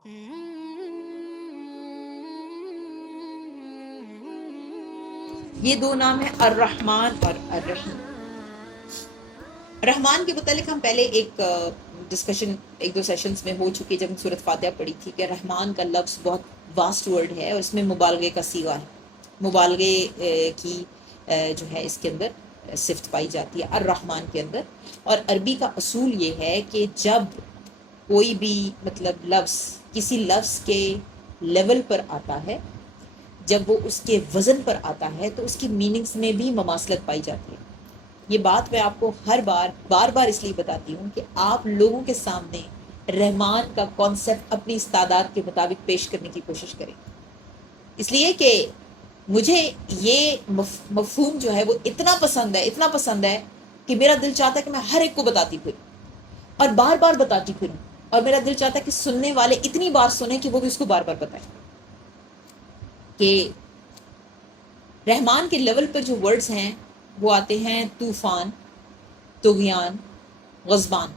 یہ دو نام ہیں، الرحمن اور الرحیم۔ رحمان کے متعلق ہم پہلے ایک ڈسکشن ایک دو سیشنز میں ہو چکی، جب سورۃ فاتحہ پڑھی تھی، کہ رحمان کا لفظ بہت واسٹ ورڈ ہے اور اس میں مبالغے کا صیغہ ہے، مبالغے کی جو ہے اس کے اندر صفت پائی جاتی ہے الرحمن کے اندر۔ اور عربی کا اصول یہ ہے کہ جب کوئی بھی مطلب لفظ کسی لفظ کے لیول پر آتا ہے، جب وہ اس کے وزن پر آتا ہے، تو اس کی میننگز میں بھی مماثلت پائی جاتی ہے۔ یہ بات میں آپ کو ہر بار اس لیے بتاتی ہوں کہ آپ لوگوں کے سامنے رحمان کا کانسیپٹ اپنی استعداد کے مطابق پیش کرنے کی کوشش کریں، اس لیے کہ مجھے یہ مفہوم جو ہے وہ اتنا پسند ہے کہ میرا دل چاہتا ہے کہ میں ہر ایک کو بتاتی پھروں اور بار بتاتی پھروں، اور میرا دل چاہتا ہے کہ سننے والے اتنی بار سنیں کہ وہ بھی اس کو بار بتائیں، کہ رحمان کے لیول پر جو ورڈز ہیں وہ آتے ہیں طوفان، طغیان، غضبان۔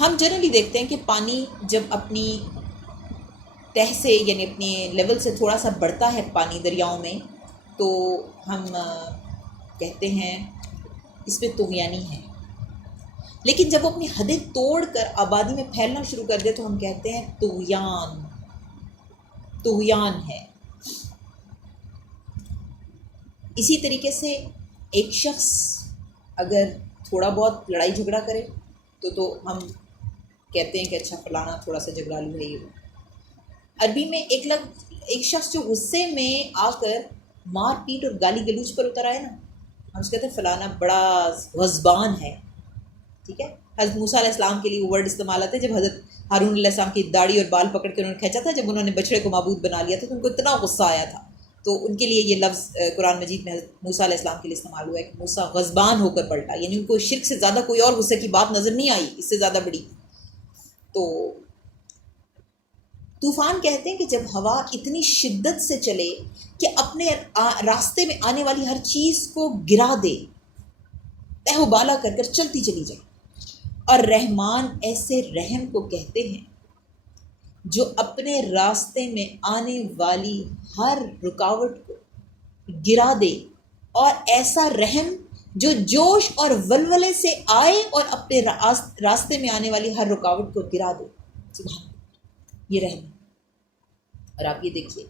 ہم جنرلی دیکھتے ہیں کہ پانی جب اپنی تہ سے یعنی اپنے لیول سے تھوڑا سا بڑھتا ہے پانی دریاؤں میں، تو ہم کہتے ہیں اس پہ طغیانی ہے، لیکن جب وہ اپنی حدیں توڑ کر آبادی میں پھیلنا شروع کر دے تو ہم کہتے ہیں طغیان ہے۔ اسی طریقے سے ایک شخص اگر تھوڑا بہت لڑائی جھگڑا کرے تو ہم کہتے ہیں کہ اچھا فلانا تھوڑا سا جھگڑالو ہے۔ یہ عربی میں ایک شخص جو غصے میں آ کر مار پیٹ اور گالی گلوچ پر اتر آئے نا، ہم اس کہتے ہیں فلانا بڑا غضبان ہے، ٹھیک ہے۔ حضرت موسیٰ علیہ السلام کے لیے وہ ورڈ استعمال آتے ہیں، جب حضرت ہارون علیہ السلام کی داڑھی اور بال پکڑ کے انہوں نے کھینچا تھا، جب انہوں نے بچڑے کو معبود بنا لیا تھا تو ان کو اتنا غصہ آیا تھا، تو ان کے لیے یہ لفظ قرآن مجید میں حضرت موسیٰ علیہ السلام کے لیے استعمال ہوا ہے کہ موسیٰ غضبان ہو کر پلٹا، یعنی ان کو شرک سے زیادہ کوئی اور غصے کی بات نظر نہیں آئی اس سے زیادہ بڑی۔ تو طوفان کہتے ہیں کہ جب ہوا اتنی شدت سے چلے کہ اپنے راستے میں آنے والی ہر چیز کو گرا دے، تہ و بالا کر کر چلتی چلی جائے۔ اور رحمان ایسے رحم کو کہتے ہیں جو اپنے راستے میں آنے والی ہر رکاوٹ کو گرا دے، اور ایسا رحم جو جوش اور ولولے سے آئے اور اپنے راستے میں آنے والی ہر رکاوٹ کو گرا دے۔ سبحان اللہ، یہ رحم ہے۔ اور آپ یہ دیکھیے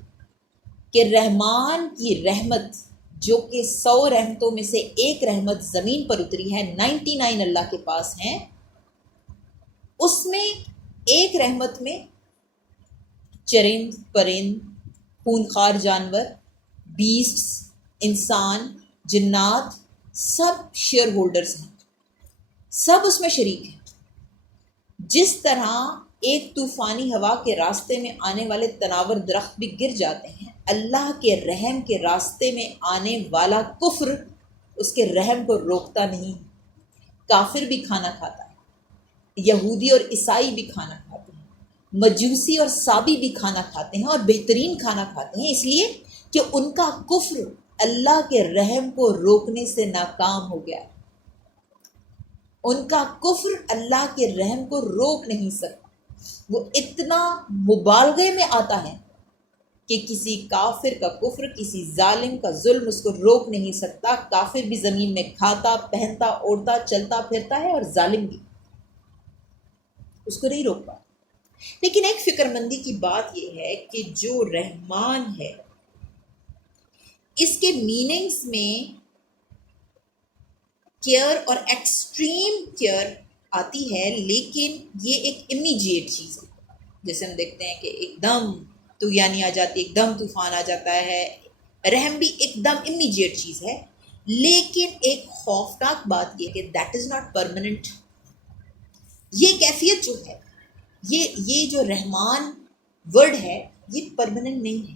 کہ رحمان کی رحمت جو کہ 100 رحمتوں میں سے ایک رحمت زمین پر اتری ہے، 99 اللہ کے پاس ہیں، اس میں ایک رحمت میں چرند پرند، خونخوار جانور، بیسٹس، انسان، جنات، سب شیئر ہولڈرز ہیں، سب اس میں شریک ہیں۔ جس طرح ایک طوفانی ہوا کے راستے میں آنے والے تناور درخت بھی گر جاتے ہیں، اللہ کے رحم کے راستے میں آنے والا کفر اس کے رحم کو روکتا نہیں۔ کافر بھی کھانا کھاتا ہے، یہودی اور عیسائی بھی کھانا کھاتے ہیں، مجوسی اور سابی بھی کھانا کھاتے ہیں، اور بہترین کھانا کھاتے ہیں، اس لیے کہ ان کا کفر اللہ کے رحم کو روکنے سے ناکام ہو گیا۔ ان کا کفر اللہ کے رحم کو روک نہیں سکتا، وہ اتنا مبالغے میں آتا ہے کہ کسی کافر کا کفر، کسی ظالم کا ظلم اس کو روک نہیں سکتا۔ کافر بھی زمین میں کھاتا، پہنتا، اوڑھتا، چلتا پھرتا ہے، اور ظالم بھی اس کو نہیں روک پاتا۔ لیکن ایک فکر مندی کی بات یہ ہے کہ جو رحمان ہے اس کے میننگز میں کیئر اور ایکسٹریم کیئر آتی ہے، لیکن یہ ایک امیجیٹ چیز ہے۔ جیسے ہم دیکھتے ہیں کہ ایک دم طغیانی آ جاتی ہے، ایک دم طوفان آ جاتا ہے، رحم بھی ایک دم امیجیٹ چیز ہے، لیکن ایک خوفناک بات یہ کہ دیٹ از ناٹ پرماننٹ۔ یہ کیفیت جو ہے، یہ جو رحمان ورڈ ہے، یہ پرماننٹ نہیں ہے۔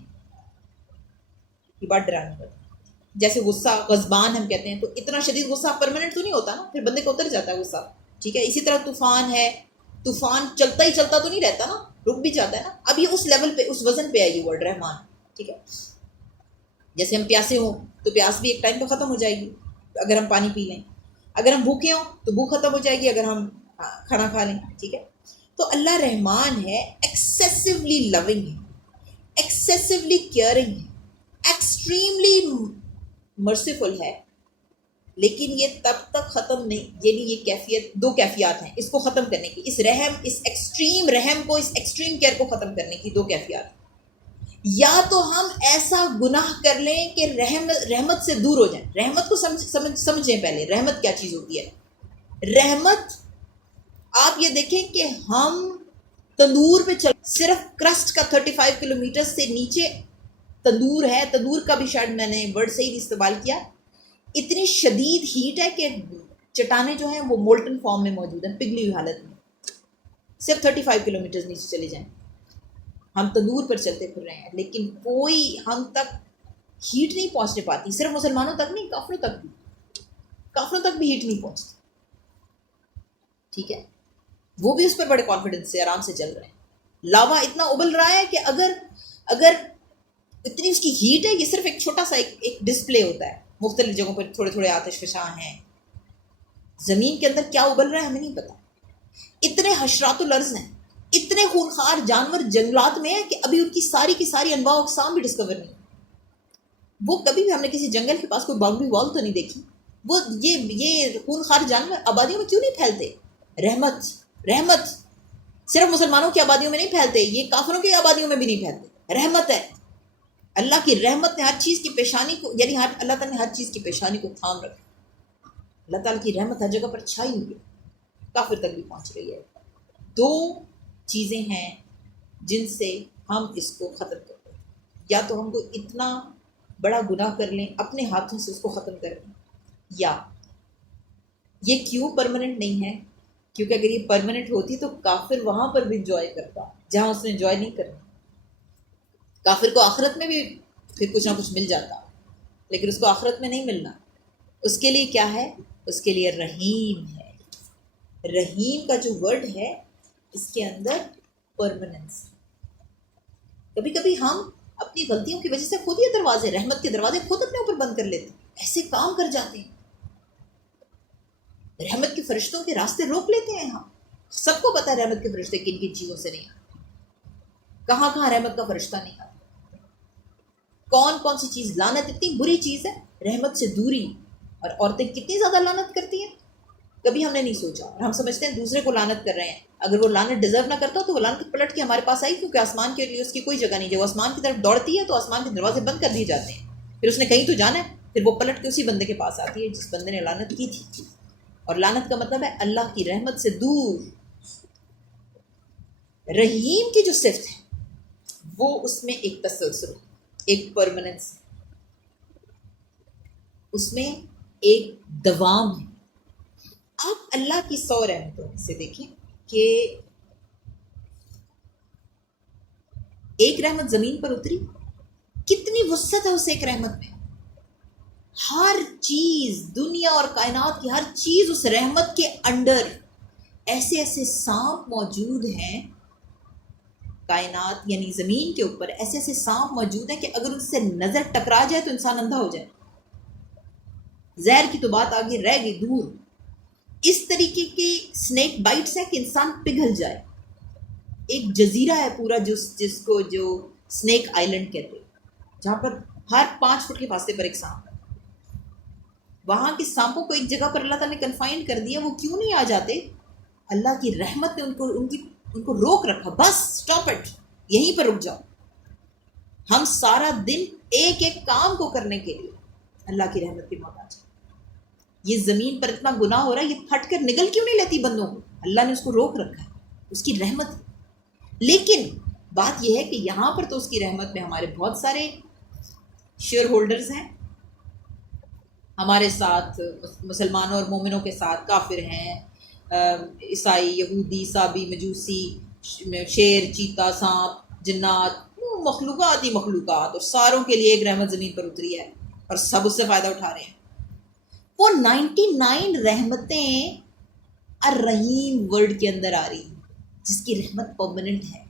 یہ بات ڈرانی بات ہے۔ جیسے غصہ، غضبان ہم کہتے ہیں، تو اتنا شدید غصہ پرماننٹ تو نہیں ہوتا نا، پھر بندے کو اتر جاتا ہے غصہ، ٹھیک ہے۔ اسی طرح طوفان ہے، طوفان چلتا ہی چلتا تو نہیں رہتا نا، رک بھی جاتا ہے نا۔ اب یہ اس لیول پہ، اس وزن پہ ہے یہ ورڈ رحمان، ٹھیک ہے۔ جیسے ہم پیاسے ہوں تو پیاس بھی ایک ٹائم پہ ختم ہو جائے گی اگر ہم پانی پی لیں، اگر ہم بھوکے ہوں تو بھوک ختم ہو جائے گی اگر ہم کھانا کھا لیں، ٹھیک ہے۔ تو اللہ رحمان ہے، ایکسیسولی لونگ ہے، ایکسیسولی کیئرنگ ہے، ایکسٹریملی مرسیفل ہے، لیکن یہ تب تک ختم نہیں، یعنی یہ کیفیت، دو کیفیات ہیں اس کو ختم کرنے کی، اس رحم، اس ایکسٹریم رحم کو، اس ایکسٹریم کیئر کو ختم کرنے کی دو کیفیات۔ یا تو ہم ایسا گناہ کر لیں کہ رحمت سے دور ہو جائیں۔ رحمت کو سمجھیں پہلے، رحمت کیا چیز ہوتی ہے؟ رحمت، آپ یہ دیکھیں کہ ہم تندور پہ چل، صرف کرسٹ کا 35 کلومیٹر سے نیچے تندور ہے، تندور کا بھی شاید میں نے ورڈ صحیح استعمال کیا، اتنی شدید ہیٹ ہے کہ چٹانیں جو ہیں وہ مولٹن فارم میں موجود ہیں، پگھلی ہوئی حالت میں، صرف 35 کلومیٹر نیچے چلے جائیں، ہم تندور پر چلتے پھر رہے ہیں، لیکن کوئی ہم تک ہیٹ نہیں پہنچنے پاتی، صرف مسلمانوں تک نہیں، کافروں تک بھی ہیٹ نہیں پہنچتی، ٹھیک ہے، وہ بھی اس پر بڑے کانفیڈنس سے آرام سے چل رہے ہیں۔ لاوا اتنا ابل رہا ہے کہ اگر اتنی اس کی ہیٹ ہے، یہ صرف ایک چھوٹا سا ایک ڈسپلے ہوتا ہے، مختلف جگہوں پر تھوڑے تھوڑے آتش فشاں ہیں، زمین کے اندر کیا ابل رہا ہے ہمیں نہیں پتا، اتنے حشرات الارض ہیں، اتنے خونخوار جانور جنگلات میں ہیں کہ ابھی ان کی ساری انواع و اقسام بھی ڈسکور نہیں، وہ کبھی بھی ہم نے کسی جنگل کے پاس کوئی باؤنڈری وال تو نہیں دیکھی، وہ یہ خونخوار جانور آبادیوں میں کیوں نہیں پھیلتے؟ رحمت صرف مسلمانوں کی آبادیوں میں نہیں پھیلتے، یہ کافروں کی آبادیوں میں بھی نہیں پھیلتے، رحمت ہے، اللہ کی رحمت نے ہر چیز کی پیشانی کو، یعنی اللہ تعالیٰ نے ہر چیز کی پیشانی کو تھام رکھا، اللہ تعالیٰ کی رحمت ہر جگہ پر چھائی ہوئی ہے، کافر تک بھی پہنچ رہی ہے۔ دو چیزیں ہیں جن سے ہم اس کو ختم کرتے ہیں، یا تو ہم کو اتنا بڑا گناہ کر لیں اپنے ہاتھوں سے اس کو ختم کر لیں، یا یہ کیوں پرماننٹ نہیں ہے؟ کیونکہ اگر یہ پرماننٹ ہوتی تو کافر وہاں پر بھی انجوائے کرتا جہاں اس نے انجوائے نہیں کرنا، کافر کو آخرت میں بھی پھر کچھ نہ کچھ مل جاتا، لیکن اس کو آخرت میں نہیں ملنا، اس کے لیے کیا ہے؟ اس کے لیے رحیم ہے۔ رحیم کا جو ورڈ ہے اس کے اندر پرماننس، کبھی کبھی ہم اپنی غلطیوں کی وجہ سے خود یہ دروازے، رحمت کے دروازے خود اپنے اوپر بند کر لیتے ہیں، ایسے کام کر جاتے ہیں، رحمت کے فرشتوں کے راستے روک لیتے ہیں ہم، سب کو پتا ہے رحمت کے فرشتے کن کن چیزوں سے نہیں آتے، کہاں کہاں رحمت کا فرشتہ نہیں آتا، کون سی چیز، لعنت اتنی بری چیز ہے، رحمت سے دوری، اور عورتیں کتنی زیادہ لعنت کرتی ہیں، کبھی ہم نے نہیں سوچا، اور ہم سمجھتے ہیں دوسرے کو لعنت کر رہے ہیں، اگر وہ لعنت ڈیزرو نہ کرتا تو وہ لعنت پلٹ کے ہمارے پاس آئی، کیونکہ آسمان کے لیے اس کی کوئی جگہ نہیں، جب وہ آسمان کی طرف دوڑتی ہے تو آسمان کے دروازے بند کر دیے جاتے ہیں، پھر اس نے کہیں تو جانا ہے، پھر وہ پلٹ کے اسی بندے کے پاس آتی ہے جس بندے نے لعنت کی تھی، اور لعنت کا مطلب ہے اللہ کی رحمت سے دور۔ رحیم کی جو صفت ہے وہ اس میں ایک تسلسل، ایک پرماننس، اس میں ایک دوام ہے۔ آپ اللہ کی 100 رحمتوں سے دیکھیں کہ ایک رحمت زمین پر اتری، کتنی وسعت ہے اس ایک رحمت میں، ہر چیز، دنیا اور کائنات کی ہر چیز اس رحمت کے انڈر، ایسے سانپ موجود ہیں کائنات یعنی زمین کے اوپر، ایسے سانپ موجود ہیں کہ اگر ان سے نظر ٹکرا جائے تو انسان اندھا ہو جائے، زہر کی تو بات آگے رہ گئی دور، اس طریقے کی سنیک بائٹس ہیں کہ انسان پگھل جائے، ایک جزیرہ ہے پورا جس کو جو سنیک آئیلینڈ کہتے ہیں، جہاں پر ہر 5 فٹ کے فاصلے پر ایک سانپ ہے، وہاں کے سانپوں کو ایک جگہ پر اللہ تعالیٰ نے کنفائن کر دیا، وہ کیوں نہیں آ جاتے؟ اللہ کی رحمت نے ان کو روک رکھا، بس سٹاپ اٹ، یہیں پر رک جاؤ، ہم سارا دن ایک کام کو کرنے کے لیے اللہ کی رحمت کی محتاج ہیں، یہ زمین پر اتنا گناہ ہو رہا ہے، یہ پھٹ کر نگل کیوں نہیں لیتی بندوں کو؟ اللہ نے اس کو روک رکھا ہے، اس کی رحمت ہے۔ لیکن بات یہ ہے کہ یہاں پر تو اس کی رحمت میں ہمارے بہت سارے شیئر ہولڈرز ہیں، ہمارے ساتھ مسلمانوں اور مومنوں کے ساتھ کافر ہیں، عیسائی، یہودی، عیسابی، مجوسی، شیر، چیتا، سانپ، جنات، مخلوقات ہی مخلوقات، اور ساروں کے لیے ایک رحمت زمین پر اتری ہے اور سب اس سے فائدہ اٹھا رہے ہیں۔ وہ 99 رحمتیں الرحیم ورڈ کے اندر آ رہی ہیں، جس کی رحمت پرماننٹ ہے۔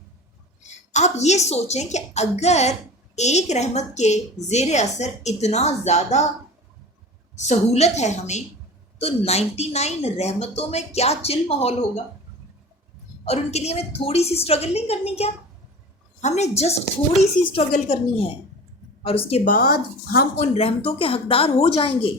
آپ یہ سوچیں کہ اگر ایک رحمت کے زیر اثر اتنا زیادہ سہولت ہے ہمیں، تو 99 رحمتوں میں کیا چل ماحول ہوگا، اور ان کے لیے ہمیں تھوڑی سی اسٹرگل نہیں کرنی کیا؟ ہم نے جسٹ تھوڑی سی اسٹرگل کرنی ہے اور اس کے بعد ہم ان رحمتوں کے حقدار ہو جائیں گے.